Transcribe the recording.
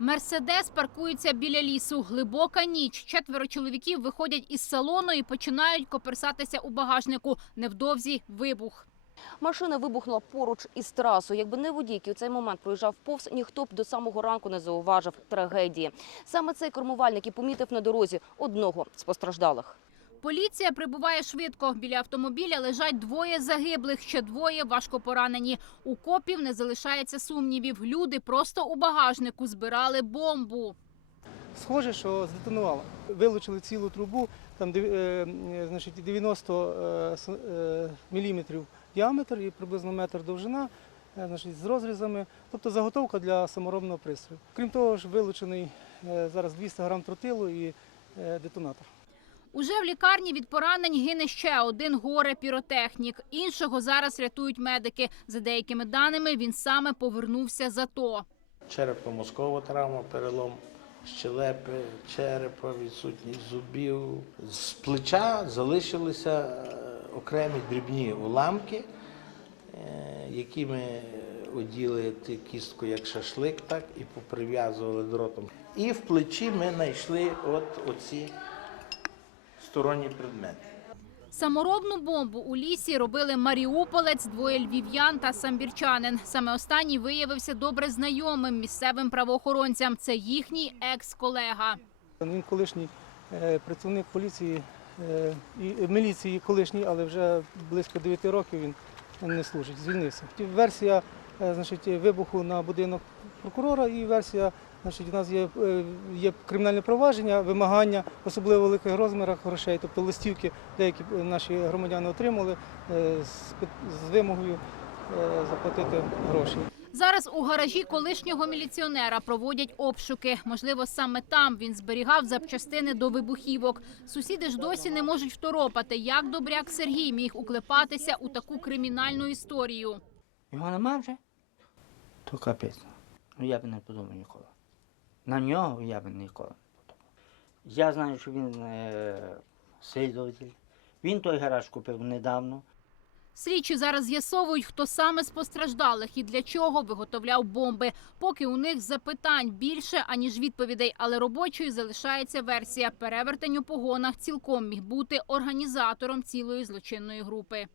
Мерседес паркується біля лісу. Глибока ніч. Четверо чоловіків виходять із салону і починають коперсатися у багажнику. Невдовзі вибух. Машина вибухнула поруч із трасою. Якби не водій, який у цей момент проїжджав повз, ніхто б до самого ранку не зауважив трагедії. Саме цей кормувальник і помітив на дорозі одного з постраждалих. Поліція прибуває швидко. Біля автомобіля лежать двоє загиблих, ще двоє важко поранені. У копів не залишається сумнівів. Люди просто у багажнику збирали бомбу. Схоже, що здетонувало. Вилучили цілу трубу, там е, е, значить, 90 е, міліметрів діаметр і приблизно метр довжина значить, з розрізами, тобто заготовка для саморобного пристрою. Крім того ж, вилучений зараз 200 грам тротилу і детонатор. Уже в лікарні від поранень гине ще один горе-піротехнік. Іншого зараз рятують медики. За деякими даними, він саме повернувся з АТО. черепно-мозкова травма, перелом щелепи, черепа, відсутність зубів. З плеча залишилися е, окремі дрібні уламки, е, які ми оділи кістку як шашлик, так і поприв'язували дротом. І в плечі ми знайшли от оці сторонні предмети. Саморобну бомбу у лісі робили маріуполець, двоє львів'ян та самбірчанин. Саме останній виявився добре знайомим місцевим правоохоронцям. Це їхній екс-колега. Він колишній е, працівник поліції е, і міліції колишній, але вже близько 9 років він не служить, звільнився. Версія значить, вибуху на будинок прокурора і версія, значить, у нас є, е, є кримінальне провадження, вимагання особливо великих розмірах грошей, тобто листівки деякі е, наші громадяни отримали е, з, з вимогою е, заплатити гроші. Зараз у гаражі колишнього міліціонера проводять обшуки. Можливо, саме там він зберігав запчастини до вибухівок. Сусіди ж досі не можуть второпати, як добряк Сергій міг уклепатися у таку кримінальну історію. Його нема вже? То капець. Ну я б не подумав ніколи. На нього я б ніколи не подумав. Я знаю, що він е, слідователь. Він той гараж купив недавно. Слідчі зараз з'ясовують, хто саме з постраждалих і для чого виготовляв бомби. Поки у них запитань більше аніж відповідей, але робочою залишається версія. Перевертень у погонах цілком міг бути організатором цілої злочинної групи.